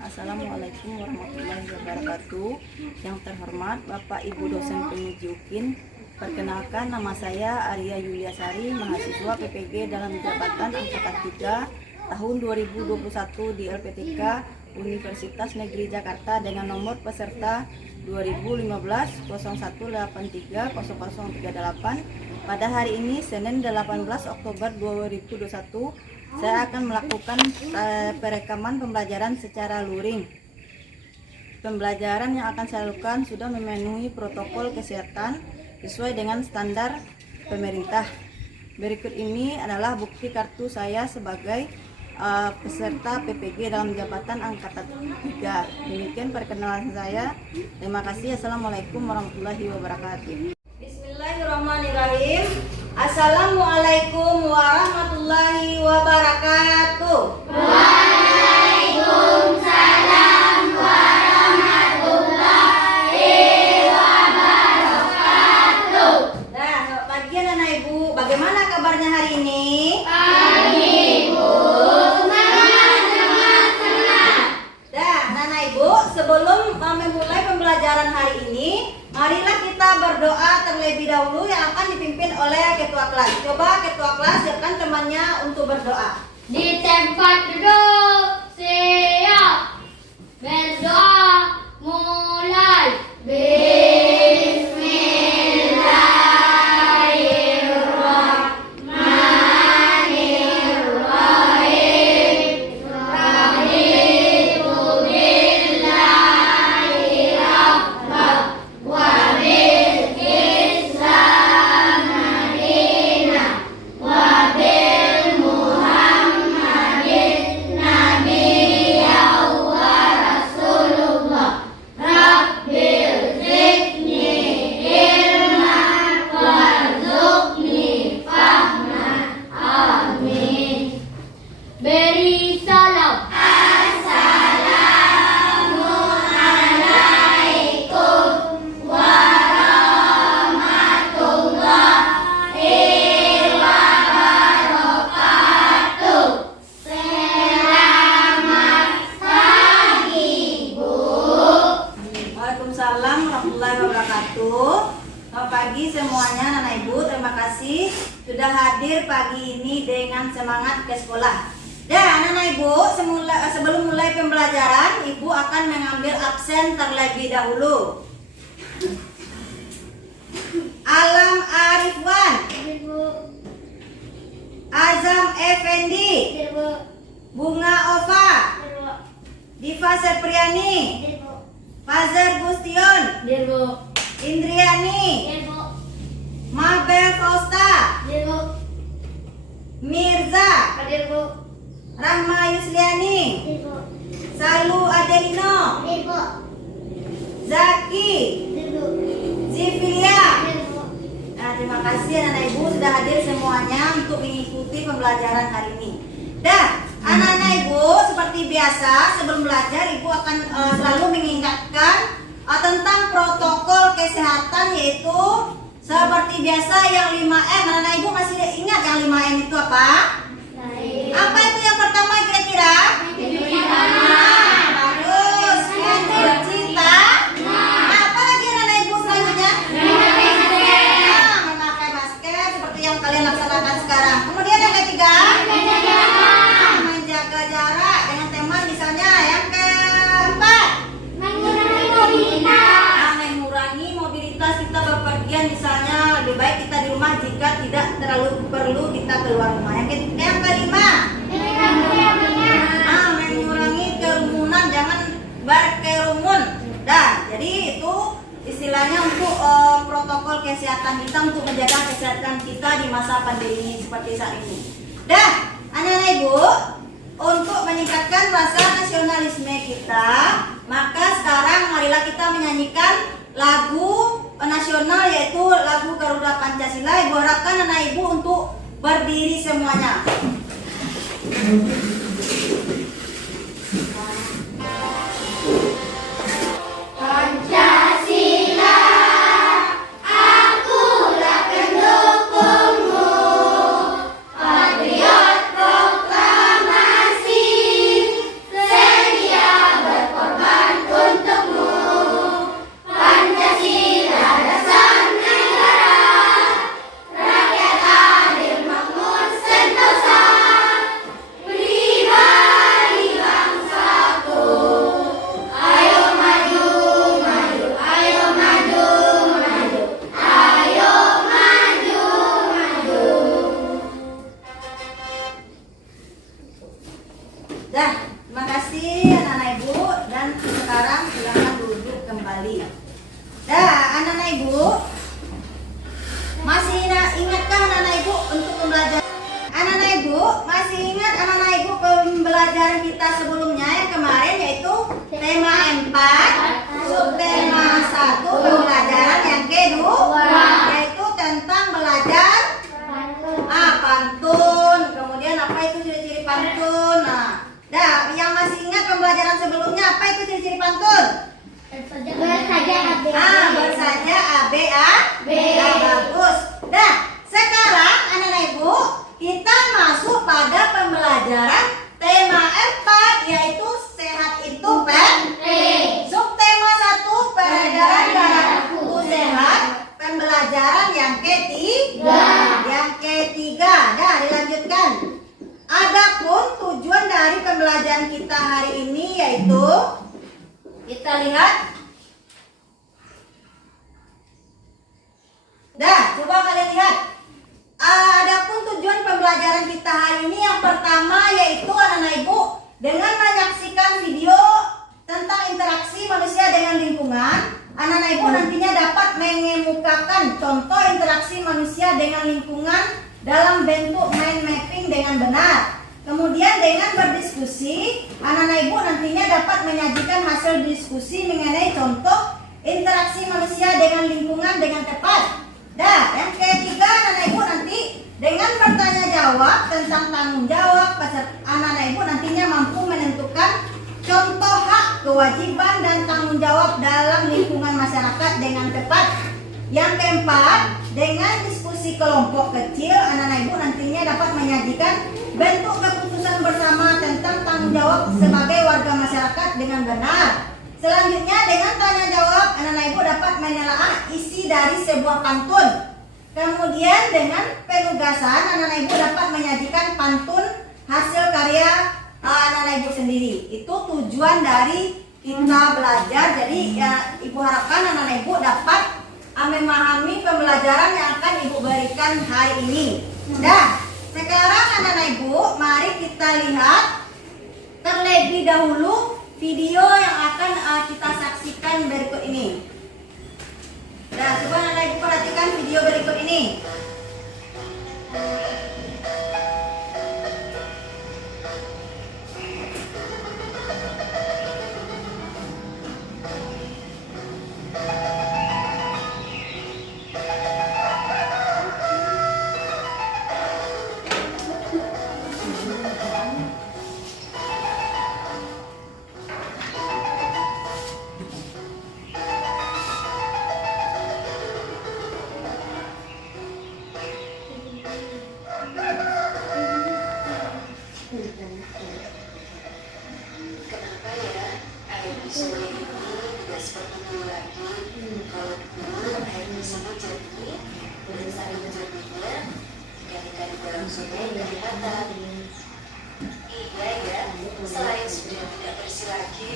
Assalamualaikum warahmatullahi wabarakatuh. Yang terhormat Bapak Ibu dosen penguji UKIN, perkenalkan nama saya Arya Yuliasari, mahasiswa PPG dalam jabatan angkatan 3 tahun 2021 di LPTK Universitas Negeri Jakarta dengan nomor peserta 2015 0183 0038. Pada hari ini Senin 18 Oktober 2021 saya akan melakukan perekaman pembelajaran secara luring. Pembelajaran yang akan saya lakukan sudah memenuhi protokol kesehatan sesuai dengan standar pemerintah. Berikut ini adalah bukti kartu saya sebagai peserta PPG dalam jabatan angkatan 3. Demikian perkenalan saya. Terima kasih. Assalamualaikum warahmatullahi wabarakatuh. Bismillahirrahmanirrahim. Assalamualaikum warahmatullahi wabarakatuh. Waalaikumsalam warahmatullahi wabarakatuh. Nah, selamat pagi anak ibu. Bagaimana kabarnya hari ini? Pagi Bu, semangat. Nah, anak ibu, sebelum memulai pembelajaran hari ini, marilah kita berdoa terlebih dahulu yang akan dipimpin oleh ketua kelas. Coba ketua kelas siapkan temannya untuk berdoa. Di tempat duduk, siap. Berdoa, mulai. Bismillahirrahmanirrahim. Raditu billahi rabbah wa bil Islam madinah wa bil Muhammadin nabiyya wa rasulullah. Rabbil zidni ilma warzuqni fahma. Amin. Beri salam. Assalamualaikum warahmatullahi wabarakatuh. Selamat pagi Bu. Waalaikumsalam warahmatullahi wabarakatuh. Selamat pagi semuanya anak ibu. Terima kasih sudah hadir pagi ini dengan semangat ke sekolah. Dan anak ibu, sebelum mulai pembelajaran, ibu akan mengambil absen terlebih dahulu. Alam Arifwan, Azam Effendi, Bunga Ova, Diva Sepriani, Fazer Gustion, Indriani, Mabel Fausta, Mirza, Rahma Yusliani, Salu Adelino, Zaki, Zifilia. Nah, terima kasih anak ibu sudah hadir semuanya untuk mengikuti pembelajaran hari ini. Dan anak-anak ibu seperti biasa sebelum belajar ibu akan selalu mengingatkan tentang protokol kesehatan, yaitu seperti biasa yang 5M. Anak-anak ibu masih ingat yang 5M itu apa? Apa itu yang pertama kira-kira? Harus mencuci tangan. Apa lagi anak-anak ibu selanjutnya? Memakai masker seperti yang kalian laksanakan sekarang. Kemudian yang ketiga, menjaga jarak dengan teman, misalnya yang keempat, mengurangi mobilitas kita berpergian, misalnya lebih baik kita di rumah jika tidak terlalu perlu kita keluar rumah. Yang kelima, mengurangi kerumunan, jangan berkerumun. Jadi itu istilahnya untuk protokol kesehatan kita, untuk menjaga kesehatan kita di masa pandemi seperti saat ini. Dan anak-anak ibu, untuk meningkatkan rasa nasionalisme kita, maka sekarang marilah kita menyanyikan lagu nasional, yaitu lagu Garuda Pancasila. Ibu harapkan anak ibu untuk berdiri semuanya. Pancasila, akulah pendukungmu. Patriot proklamasi, sedia Terima kasih anak-anak ibu, dan sekarang silakan duduk kembali. Dah, anak-anak ibu, masih ingatkah anak-anak ibu untuk pembelajaran? Anak-anak ibu, masih ingat anak-anak ibu pembelajaran kita sebelumnya yang kemarin, yaitu tema 4, subtema 1 pembelajaran yang kedua, yaitu tentang belajar pantun. Kemudian apa itu ciri-ciri pantun? Nah, dah, yang masih ingat pembelajaran sebelumnya, apa itu ciri-ciri pantun? Bersaja AB. Bersaja A, B. Dah, bagus. Dah, sekarang anak-anak ibu, kita masuk pada pembelajaran tema 4, yaitu sehat itu penting. Subtema 1 peredaran darah tubuh sehat, pembelajaran yang ketiga. Dah, dilanjutkan. Adapun tujuan dari pembelajaran kita hari ini yaitu, kita lihat. Dah, coba kalian lihat. Adapun tujuan pembelajaran kita hari ini yang pertama yaitu anak-anak ibu, dengan menyaksikan video tentang interaksi manusia dengan lingkungan, anak-anak ibu nantinya dapat mengemukakan contoh interaksi manusia dengan lingkungan dalam bentuk mind mapping dengan benar. Kemudian dengan berdiskusi, anak-anak ibu nantinya dapat menyajikan hasil diskusi mengenai contoh interaksi manusia dengan lingkungan dengan tepat. Dah, yang ketiga anak-anak ibu nanti dengan bertanya jawab tentang tanggung jawab, anak-anak ibu nantinya mampu menentukan contoh hak, kewajiban, dan tanggung jawab dalam lingkungan masyarakat dengan tepat. Yang keempat, dengan diskusi kelompok kecil, anak-anak ibu nantinya dapat menyajikan bentuk keputusan bersama tentang tanggung jawab sebagai warga masyarakat dengan benar. Selanjutnya, dengan tanya jawab, anak-anak ibu dapat menelaah isi dari sebuah pantun. Kemudian dengan penugasan, anak-anak ibu dapat menyajikan pantun hasil karya anak-anak ibu sendiri. Itu tujuan dari kita belajar. Jadi ya, ibu harapkan anak-anak ibu dapat memahami pembelajaran yang akan ibu berikan hari ini. Dah, sekarang anak-anak ibu, mari kita lihat terlebih dahulu video yang akan kita saksikan berikut ini. Nah, coba anak ibu perhatikan video berikut ini. Kenapa ya air di sungai ini tidak seperti dulu lagi? Kalau dulu air di sana jernih dan saling jernihnya, ikan-ikan di dalam sungai tidak kelihatan. Iya ya, selain sudah tidak bersih lagi,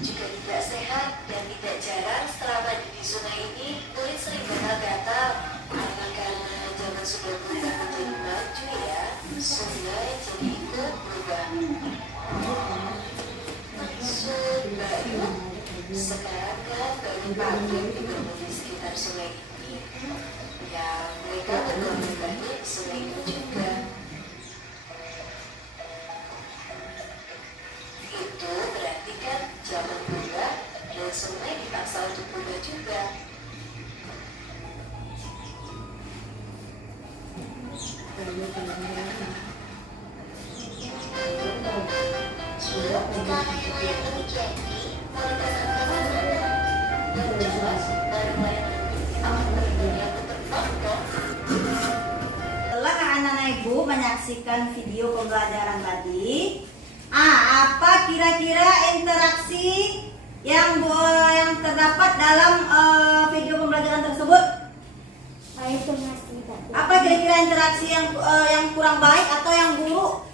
juga tidak sehat dan tidak jarang setelah mandi di sungai ini kulit sering gatal-gatal. Karena zaman sudah berubah menjadi maju ya, sungai jadi ikut berubah. Baru sekarang kan banyak pabrik dibangun di sekitar sungai ini. Ya, mereka berkelanjutannya di sungai itu juga. Itu berarti kan zaman berubah dan sungai dipaksa untuk berubah juga. Setelah anak-anak ibu menyaksikan video pembelajaran tadi, apa kira-kira interaksi yang terdapat dalam video pembelajaran tersebut? Apa kira-kira interaksi yang kurang baik atau yang buruk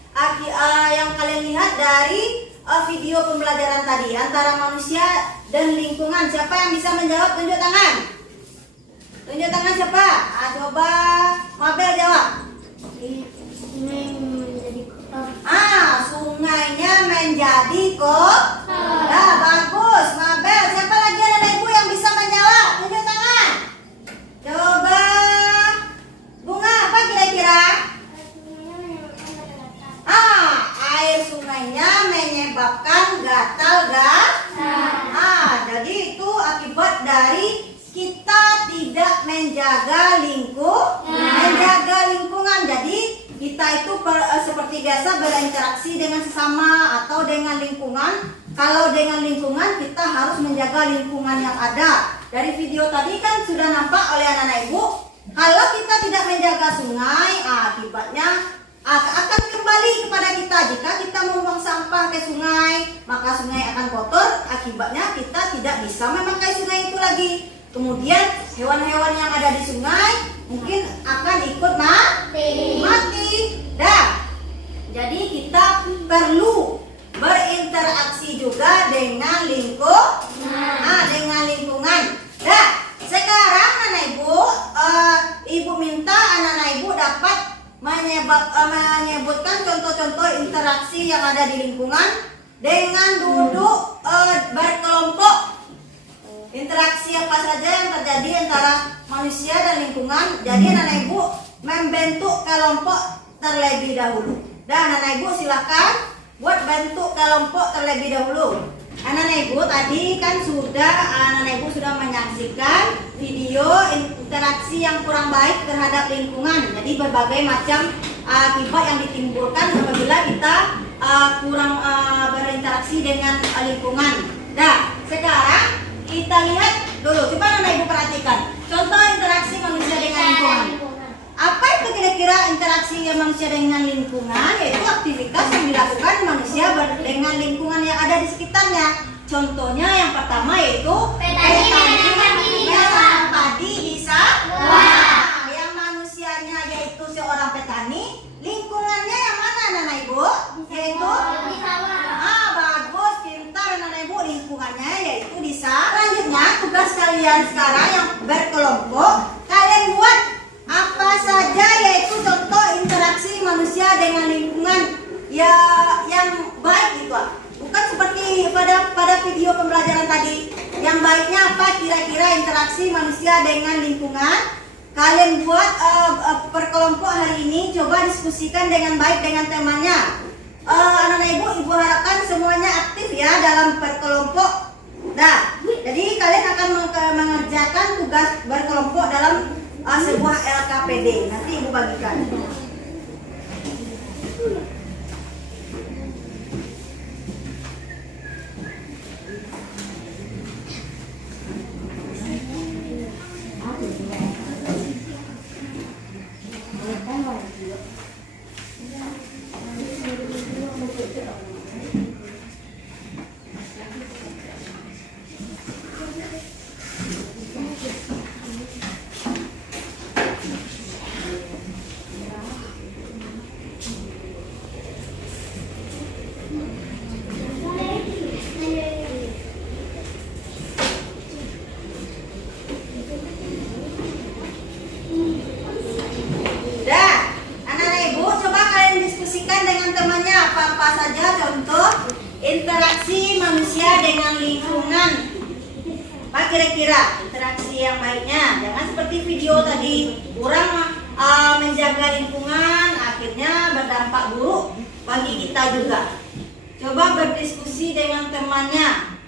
yang kalian lihat dari video pembelajaran tadi antara manusia dan lingkungan? Siapa yang bisa menjawab? Tunjuk tangan. Tunjuk tangan siapa? Coba Mabel jawab. Sungai menjadi kotor. Sungainya menjadi ikut? Nah, bagus. Mabel, siapa lagi anak ibu yang bisa menjawab? Tunjuk tangan. Coba. Bunga, apa kira-kira? Air sungainya menyebabkan gatal-gatal. Jadi itu akibat dari kita tidak menjaga lingkungan. Jadi kita itu seperti biasa berinteraksi dengan sesama atau dengan lingkungan. Kalau dengan lingkungan kita harus menjaga lingkungan yang ada. Dari video tadi kan sudah nampak oleh anak-anak ibu, kalau kita tidak menjaga sungai, akibatnya akan kembali kepada kita. Jika kita membuang sampah ke sungai, maka sungai akan kotor. Akibatnya kita tidak bisa memakai sungai itu lagi. Kemudian hewan-hewan yang ada di sungai mungkin akan ikut mati. Jadi kita perlu berinteraksi juga dengan lingkungan. Sekarang anak ibu, ibu minta anak-anak ibu dapat menyebutkan contoh-contoh interaksi yang ada di lingkungan dengan duduk berkelompok. Interaksi apa saja yang terjadi antara manusia dan lingkungan. Jadi anak ibu membentuk kelompok terlebih dahulu. Dan anak ibu silakan buat bentuk kelompok terlebih dahulu. Anak ibu tadi kan anak ibu sudah menyaksikan video interaksi yang kurang baik terhadap lingkungan. Jadi berbagai macam akibat yang ditimbulkan apabila kita kurang berinteraksi dengan lingkungan. Sekarang kita lihat dulu. Coba anak ibu perhatikan contoh interaksi manusia dengan lingkungan. Apa itu kira-kira interaksi manusia dengan lingkungan? Yaitu aktivitas yang dilakukan manusia dengan lingkungan yang ada di sekitarnya. Contohnya yang pertama yaitu menanam padi di sawah. Yang manusianya yaitu seorang petani, lingkungannya yang mana anak ibu? Yaitu Di sawah. Bagus, pintar anak ibu, lingkungannya yaitu di sawah. Selanjutnya tugas kalian sekarang yang berkelompok, kalian buat apa saja yaitu contoh interaksi manusia dengan lingkungan yang baik gitu. Bukan seperti pada video pembelajaran tadi. Yang baiknya apa kira-kira interaksi manusia dengan lingkungan? Kalian buat perkelompok hari ini, coba diskusikan dengan baik dengan temannya. Anak-anak ibu harapkan semuanya aktif ya dalam perkelompok. Jadi kalian akan mengerjakan tugas berkelompok dalam sebuah LKPD. Nanti ibu bagikan. Interaksi manusia dengan lingkungan. Apa kira-kira interaksi yang baiknya? Jangan seperti video tadi, kurang menjaga lingkungan, akhirnya berdampak buruk bagi kita juga. Coba berdiskusi dengan temannya.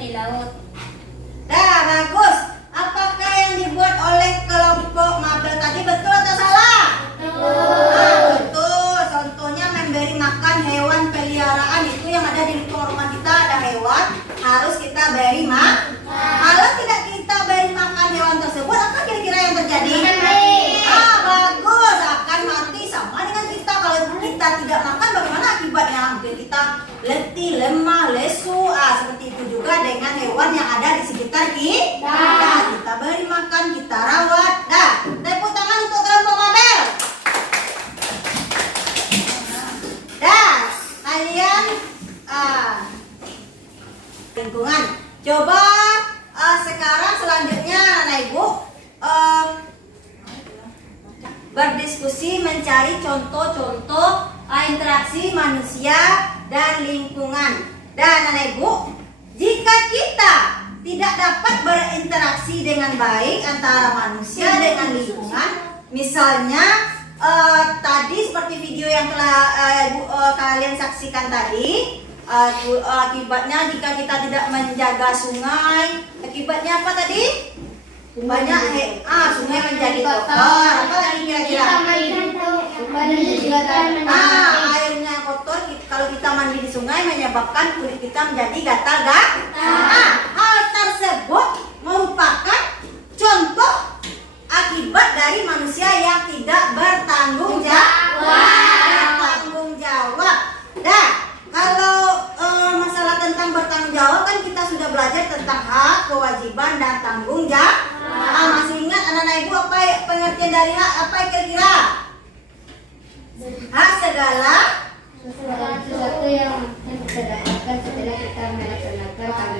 di laut. Dah, bagus. Apakah yang dibuat oleh kelompok Mabel tadi betul atau salah? Betul. Contohnya memberi makan hewan peliharaan, itu yang ada di lingkungan rumah kita ada hewan, harus kita beri makan. Kalau tidak kita beri makan hewan tersebut, apa kira-kira yang terjadi? Bagus, akan mati sama dengan kita. Kalau kita tidak makan, bagaimana akibatnya? Mungkin kita letih, lemah, lesu. Seperti itu juga dengan hewan yang ada di sekitar kita. Kita beri makan, kita rawat. Tepuk tangan untuk kelompok Mabel. Kalian lingkungan. Coba sekarang selanjutnya anak ibu berdiskusi mencari contoh-contoh interaksi manusia dan lingkungan. Dan anak ibu, jika kita tidak dapat berinteraksi dengan baik antara manusia dengan lingkungan, misalnya tadi seperti video yang telah kalian saksikan tadi, akibatnya jika kita tidak menjaga sungai, akibatnya apa tadi? Banyak sungai menjadi kotor. Apa lagi kira-kira? Airnya kotor. Kalau kita mandi di sungai menyebabkan kulit kita menjadi gatal. Hal tersebut merupakan contoh akibat dari manusia yang tidak bertanggung jawab. Kalau masalah tentang bertanggung jawab kan kita sudah belajar tentang hak, kewajiban, dan tanggung jawab. Masih ingat anak-anak ibu apa pengertian dari hak? Apa kira-kira? Hak segala Sesuatu yang kita dapatkan setelah kita melaksanakan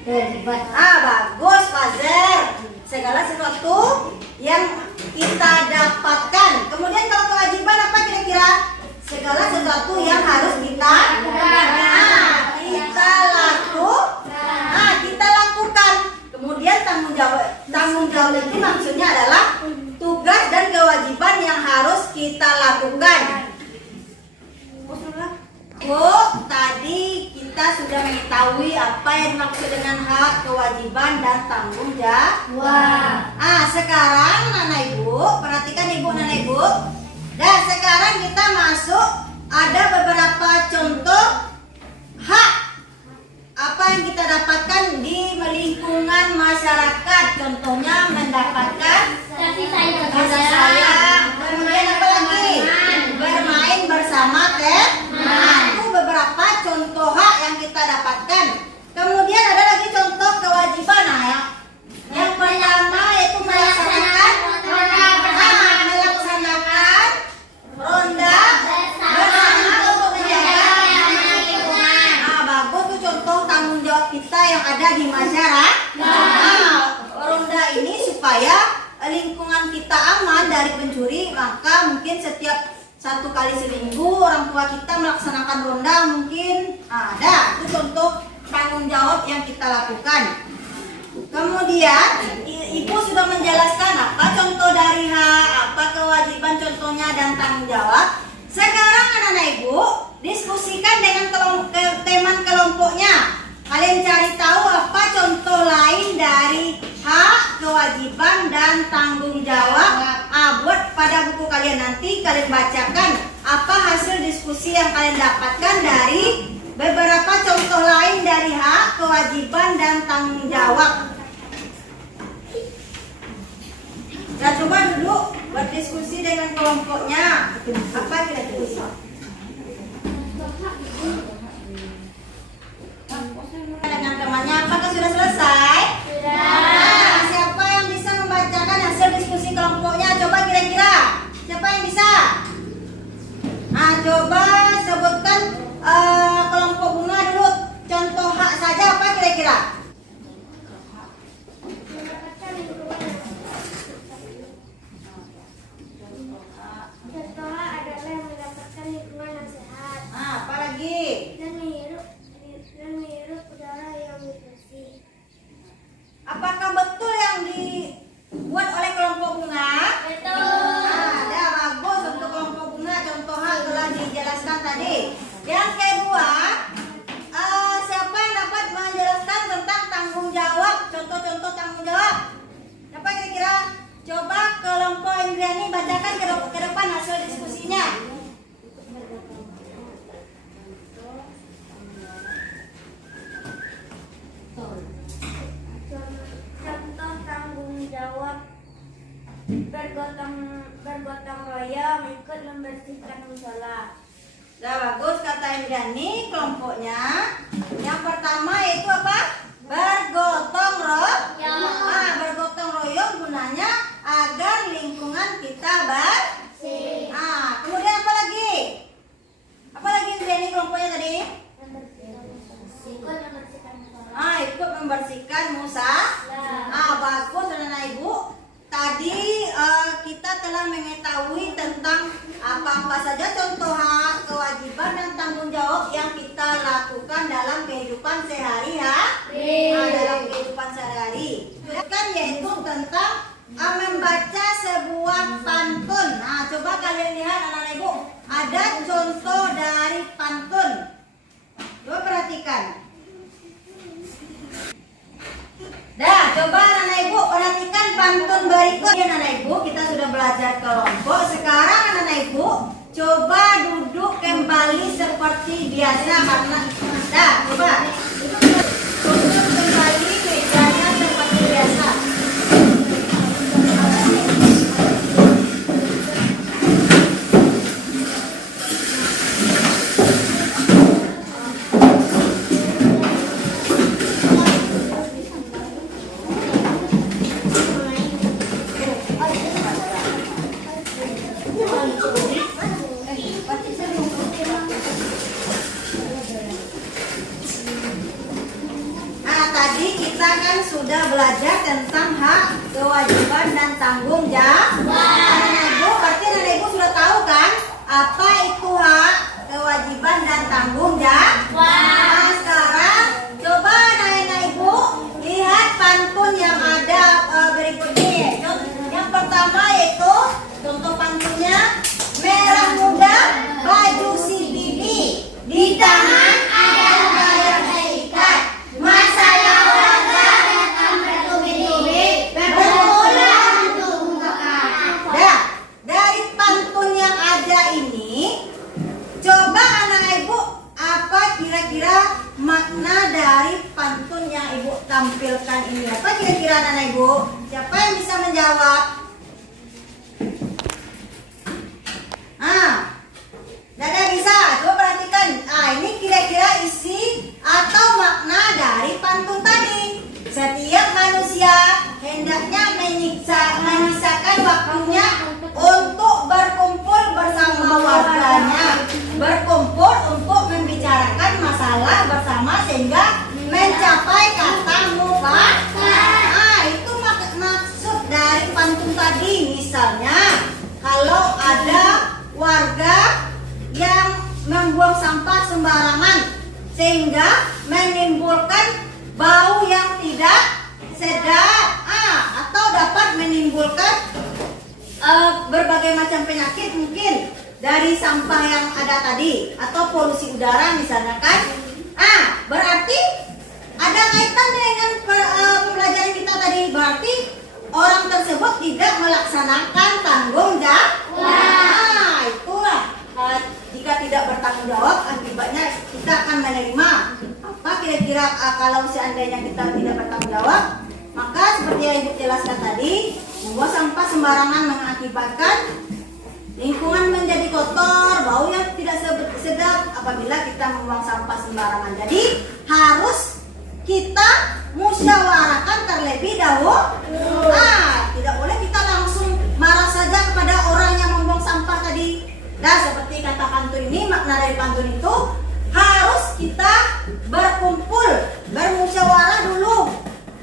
kewajiban. Bagus, Fazer. Segala sesuatu yang kita dapatkan. Kemudian kalau kewajiban apa kira-kira? Segala sesuatu yang harus kita kita lakukan. Kemudian tanggung jawab itu maksudnya adalah tugas dan kewajiban yang harus kita lakukan. Tadi kita sudah mengetahui apa yang dimaksud dengan hak, kewajiban, dan tanggung jawab. Sekarang anak ibu, perhatikan ibu dan anak ibu. Sekarang kita masuk, ada beberapa contoh hak apa yang kita dapatkan di lingkungan masyarakat. Contohnya mendapatkan kasih sayang. Kemudian apa lagi? Bermain bersama teman. Itu beberapa contoh hak yang kita dapatkan. Kemudian ada lagi contoh kewajiban. Yang pertama yaitu melaksanakan ronda bersama untuk menjaga lingkungan. Bagus tuh contoh tanggung jawab kita yang ada di masyarakat. Ronda ini supaya lingkungan kita aman dari pencuri, maka mungkin setiap 1 kali seminggu orang tua kita melaksanakan ronda mungkin ada. Itu contoh tanggung jawab yang kita lakukan. Kemudian ibu sudah menjelaskan apa contoh dari hak, apa kewajiban contohnya, dan tanggung jawab. Sekarang anak-anak ibu diskusikan dengan teman kelompoknya. Kalian cari tahu apa contoh lain dari hak, kewajiban, dan tanggung jawab. Buat pada buku kalian nanti kalian bacakan apa hasil diskusi yang kalian dapatkan dari beberapa contoh lain dari hak, kewajiban, dan tanggung jawab. Coba duduk berdiskusi dengan kelompoknya. Apa kira-kira? Dengan temannya, apakah sudah selesai? Sudah. Siapa yang bisa membacakan hasil diskusi kelompoknya? Coba kira-kira siapa yang bisa? Coba sebutkan kelompok bunga dulu. Contoh hak saja apa kira-kira? Contohnya adalah mendapatkan lingkungan yang sehat Apa lagi? dan menghirup udara yang bersih. Apakah betul yang dibuat oleh kelompok bunga? Betul. Ya bagus untuk kelompok bunga. Contoh hal telah dijelaskan tadi. Yang kedua, siapa yang dapat menjelaskan bergotong royong ikut membersihkan musola. Nah, bagus kata Indrani kelompoknya. Yang pertama yaitu apa? Bergotong royong. Bergotong royong gunanya agar lingkungan kita bersih. Kemudian apa lagi? Apa lagi Indrani kelompoknya tadi? Ikut membersihkan musola. Ikut membersihkan musola. Bagus anak ibu. Tadi kita telah mengetahui tentang apa-apa saja contoh hak, kewajiban dan tanggung jawab yang kita lakukan dalam kehidupan sehari-hari. Dalam kehidupan sehari-hari. Kan yaitu tentang membaca sebuah pantun. Coba kalian lihat anak-anak ibu, ada contoh dari pantun. Coba perhatikan. Coba anak ibu perhatikan pantun berikut. Anak ibu kita sudah belajar kelompok. Sekarang anak ibu coba duduk kembali seperti biasa karena coba duduk kembali mejanya seperti biasa. Tadi kita kan sudah belajar tentang hak, kewajiban dan tanggung jawab. Anak ibu, berarti anak ibu sudah tahu kan apa itu hak, kewajiban dan tanggung jawab. Sekarang coba anak ibu lihat pantun yang ada berikut ini. Yang pertama yaitu contoh pantunnya, merah muda baju si bibi, di tangan ada bayar ikat. Masalah warga datang bertubi-tubi, bermula untuk mengakar. Dari pantun yang ada ini, coba anak ibu apa kira-kira makna dari pantun yang ibu tampilkan ini? Apa kira-kira anak ibu? Siapa yang bisa menjawab? Dada bisa, coba perhatikan. Ini kira-kira isi atau makna dari pantun tadi. Setiap manusia hendaknya menyisakan waktunya untuk berkumpul bersama warganya, berkumpul untuk membicarakan masalah bersama sehingga mencapai kata mufakat. Itu maksud dari pantun tadi. Misalnya kalau ada warga yang membuang sampah sembarangan sehingga menimbulkan bau yang tidak sedap atau dapat menimbulkan berbagai macam penyakit mungkin dari sampah yang ada tadi atau polusi udara misalnya kan. Berarti ada kaitan dengan pelajaran kita tadi. Berarti orang tersebut tidak melaksanakan tanggung jawab. Itulah jika tidak bertanggung jawab akibatnya kita akan menerima apa kira-kira kalau seandainya kita tidak bertanggung jawab, maka seperti yang ibu jelaskan tadi, membuang sampah sembarangan mengakibatkan lingkungan menjadi kotor, bau yang tidak sedap apabila kita membuang sampah sembarangan. Jadi harus kita musyawarahkan terlebih dahulu. Tidak boleh kita langsung marah saja kepada orang yang membuang sampah tadi. Seperti kata pantun ini, makna dari pantun itu harus kita berkumpul, bermusyawarah dulu,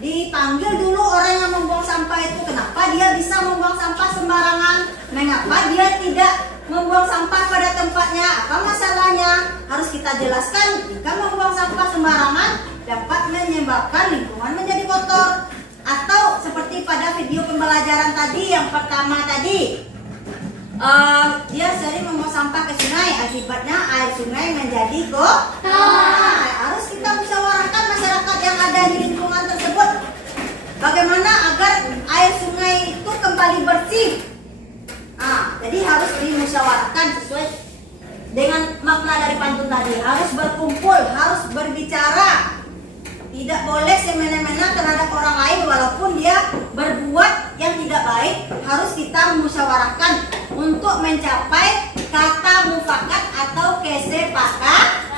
dipanggil dulu orang yang membuang sampah itu. Kenapa dia bisa membuang sampah sembarangan? Mengapa dia tidak membuang sampah pada tempatnya? Apa masalahnya? Harus kita jelaskan. Jika membuang sampah sembarangan dapat menyebabkan lingkungan menjadi kotor. Atau seperti pada video pembelajaran tadi yang pertama tadi, dia sering membuang sampah ke sungai, akibatnya air sungai menjadi kotor. Harus kita musyawarahkan masyarakat yang ada di lingkungan tersebut, bagaimana agar air sungai itu kembali bersih. Jadi harus dimusyawarahkan sesuai dengan makna dari pantun tadi. Harus berkumpul, harus berbicara. Tidak boleh semena-mena terhadap orang lain walaupun dia berbuat yang tidak tidak baik harus kita musyawarahkan untuk mencapai kata mufakat atau kesepakatan.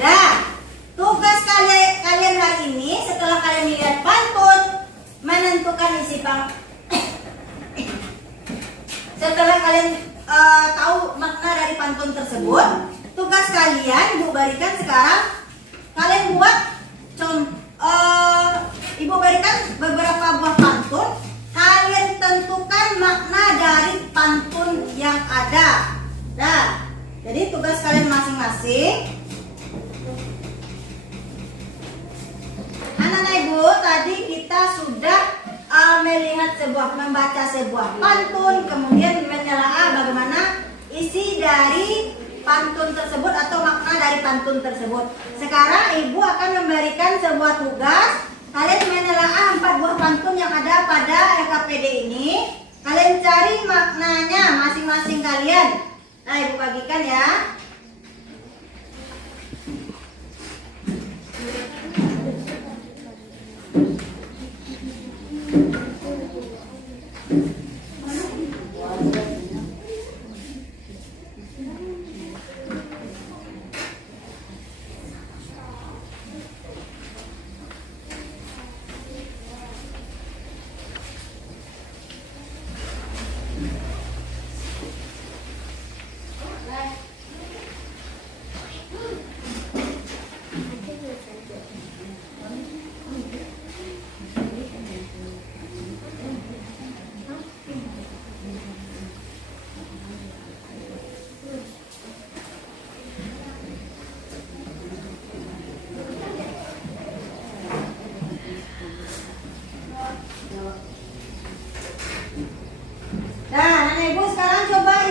Dah, tugas kalian hari ini setelah kalian melihat pantun menentukan isi setelah kalian tahu makna dari pantun tersebut, tugas kalian Ibu berikan sekarang kalian buat Ibu berikan beberapa buah pantun. Kalian tentukan makna dari pantun yang ada. Nah, jadi tugas kalian masing-masing. Anak-anak Ibu, tadi kita sudah membaca sebuah pantun, kemudian menelaah bagaimana isi dari pantun tersebut atau makna dari pantun tersebut. Sekarang Ibu akan memberikan sebuah tugas. Kalian menelaah 4 buah pantun yang ada pada LKPD ini. Kalian cari maknanya masing-masing kalian. Nah, Ibu bagikan ya. Nah, Anak Ibu sekarang coba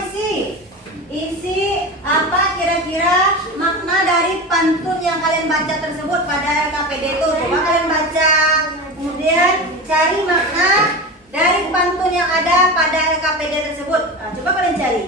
isi apa kira-kira makna dari pantun yang kalian baca tersebut pada LKPD itu. Coba kalian baca, kemudian cari makna dari pantun yang ada pada LKPD tersebut. Nah, coba kalian cari.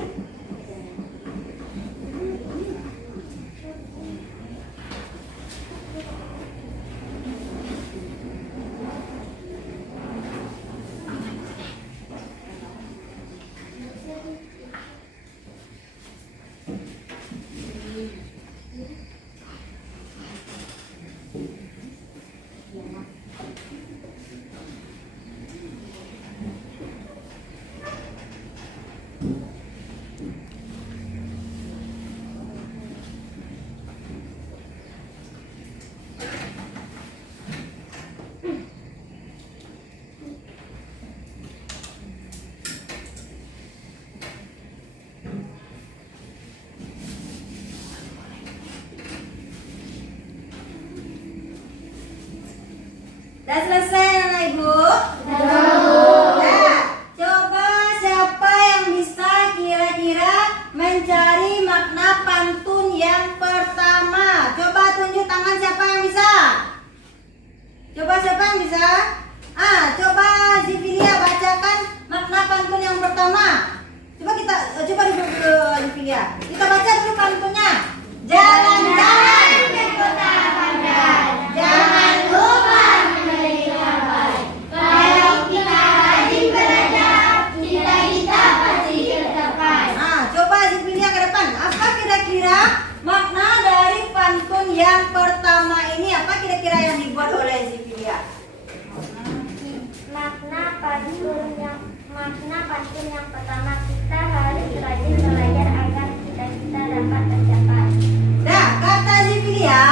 Sudah selesai Anak Ibu? Nah, coba siapa yang bisa kira-kira mencari makna pantun yang pertama? Coba tunjuk tangan siapa yang bisa? Coba siapa yang bisa? Coba Zivilia bacakan makna pantun yang pertama. Coba dulu Zivilia. Kita baca dulu pantunnya. Jalan-jalan ke kota pandai. Jangan lupa makna dari pantun yang pertama ini apa kira-kira yang dibuat oleh Zivilia? Makna pantun yang pertama, kita harus rajin belajar agar cita-cita dapat tercapai. Nah, kata Zivilia,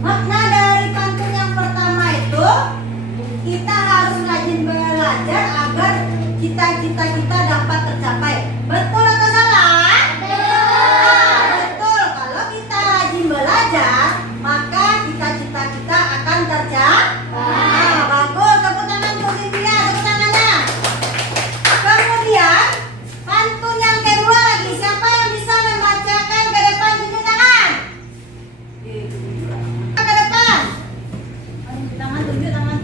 makna dari pantun yang pertama itu kita harus rajin belajar agar cita-cita kita dapat tercapai. Betul atau salah? Betul. Kalau kita rajin belajar, maka cita-cita kita akan tercapai. Bagus. Tepuk tangan untuk Zivilia. Tepuk tangannya. Kemudian pantun yang kedua lagi. Siapa yang bisa membacakan ke depan? Tunjuk tangan. Ke depan. Tunjuk tangan.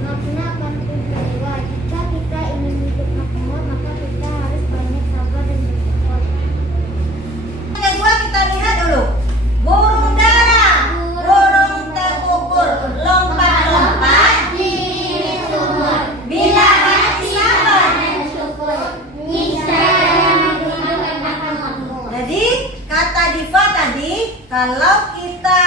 Makna pantun kata Diva tadi, kalau kita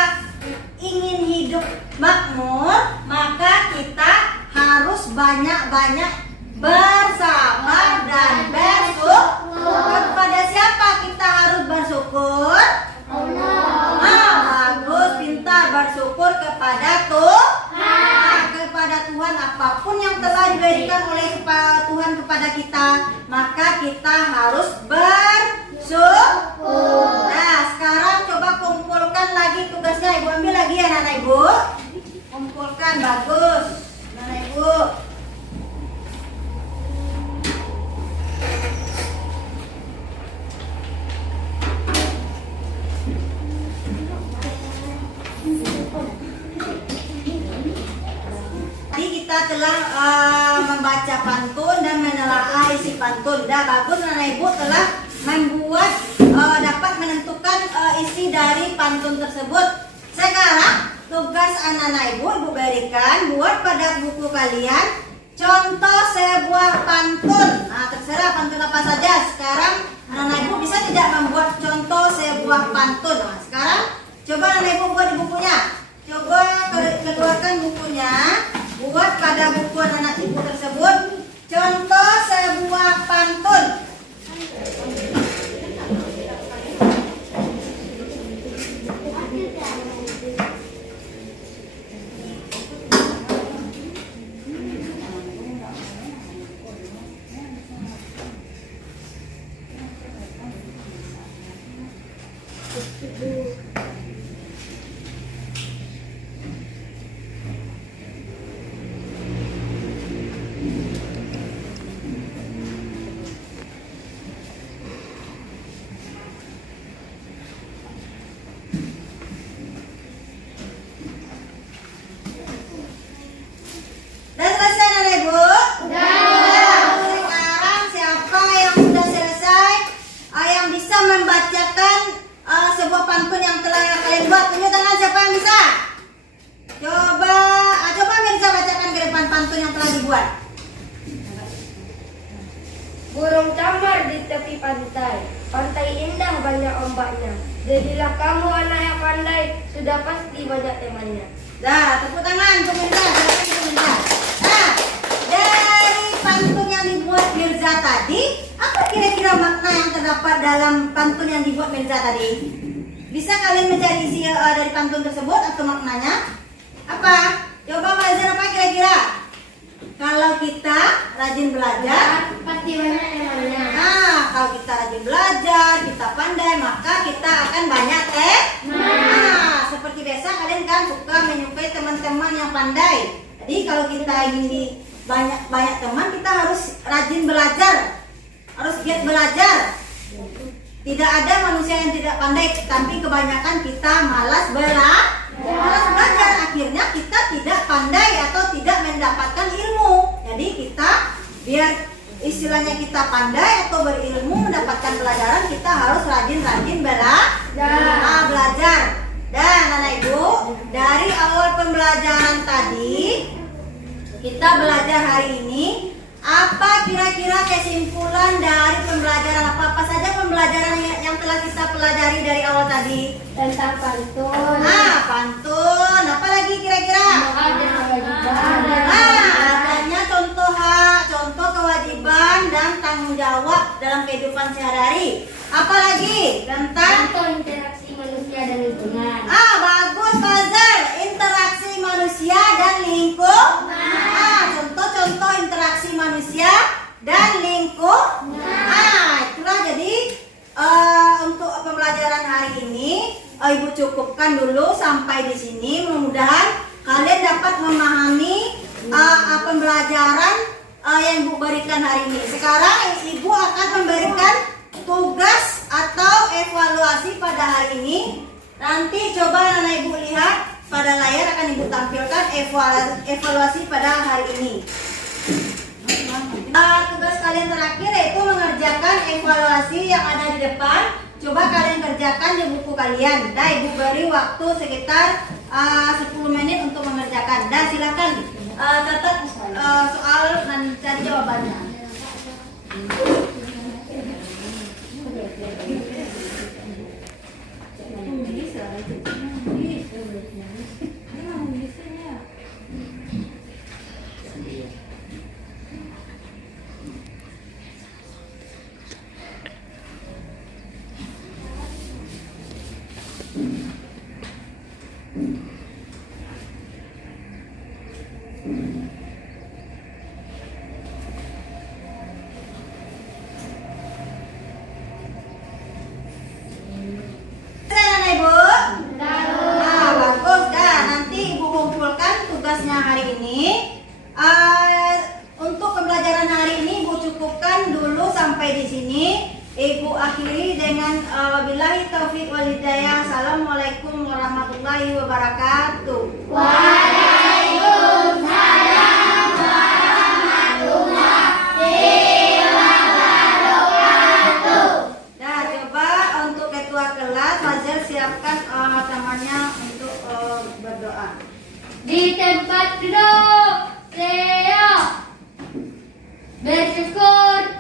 ingin hidup makmur, maka kita harus banyak-banyak bersabar dan bersyukur. Kepada siapa kita harus bersyukur? Bagus, pintar, bersyukur kepada Tuhan. Kepada Tuhan, apapun yang telah diberikan oleh Tuhan kepada kita, maka kita harus bersyukur. Nah, sekarang coba kumpulkan lagi tugasnya. Ibu ambil lagi ya, Nana Ibu. Kumpulkan, bagus, Nana Ibu. Kita telah membaca pantun dan menelaah isi pantun. Dah bagus, Nana Ibu telah membuat dapat menentukan isi dari pantun tersebut. Sekarang tugas anak-anak Ibu berikan buat pada buku kalian contoh sebuah pantun. Nah, terserah pantun apa saja. Sekarang anak-anak Ibu bisa tidak membuat contoh sebuah pantun. Nah, sekarang coba anak Ibu buat di bukunya. Coba keluarkan bukunya. Buat pada buku anak Ibu tersebut contoh sebuah pantun. Burung camar di tepi pantai, pantai indah banyak ombaknya. Jadilah kamu anak yang pandai, sudah pasti banyak temannya. Dah, tepuk tangan untuk Mirza. Nah, dari pantun yang dibuat Mirza tadi, apa kira-kira makna yang terdapat dalam pantun yang dibuat Mirza tadi? Bisa kalian mencari isi dari pantun tersebut atau maknanya? Apa? Coba Maizan, apa kira-kira? Kalau kita rajin belajar, Pasti banyak temannya. nah, kalau kita rajin belajar, kita pandai, maka kita akan banyak Nah, seperti biasa kalian kan suka menyukai teman-teman yang pandai. Jadi kalau kita ingin di banyak teman, kita harus rajin belajar, harus giat belajar. Tidak ada manusia yang tidak pandai, tapi kebanyakan kita malas belajar. Akhirnya kita tidak pandai atau tidak mendapatkan ilmu. Jadi kita biar istilahnya kita pandai atau berilmu mendapatkan pelajaran, kita harus rajin-rajin belajar. Dan anak Ibu, dari awal pembelajaran tadi kita belajar hari ini, apa kira-kira kesimpulan dari pembelajaran, apa saja pembelajaran yang telah kita pelajari dari awal tadi? Tentang pantun. Nah, pantun. Apa lagi kira-kira? Adanya contoh hak, contoh kewajiban dan tanggung jawab dalam kehidupan sehari-hari. Apa lagi? Tentang Interaksi manusia dan lingkungan. bagus Fazal, interaksi manusia dan lingkungan. Contoh-contoh interaksi manusia dan lingkungan. Itulah jadi untuk pembelajaran hari ini Ibu cukupkan dulu sampai di sini. Mudah-mudahan kalian dapat memahami pembelajaran yang Ibu berikan hari ini. Sekarang Ibu akan memberikan tugas atau evaluasi pada hari ini. Nanti coba anak Ibu lihat pada layar, akan Ibu tampilkan evaluasi pada hari ini. Tugas kalian terakhir yaitu mengerjakan evaluasi yang ada di depan. Coba kalian kerjakan di buku kalian. Dah, Ibu beri waktu sekitar 10 menit untuk mengerjakan. Dah, silakan catat soal dan cari jawabannya. Selesai, Ibu? Nah, bagus. Dah, nanti Ibu kumpulkan tugasnya hari ini. Untuk pembelajaran hari ini Ibu cukupkan dulu sampai di sini. Ibu akhiri dengan wabillahi taufiq wal hidayah. Assalamualaikum warahmatullahi wabarakatuh. Waalaikumsalam warahmatullahi wabarakatuh. Nah, coba untuk ketua kelas, Fajar siapkan temannya untuk berdoa. Di tempat duduk, saya bersyukur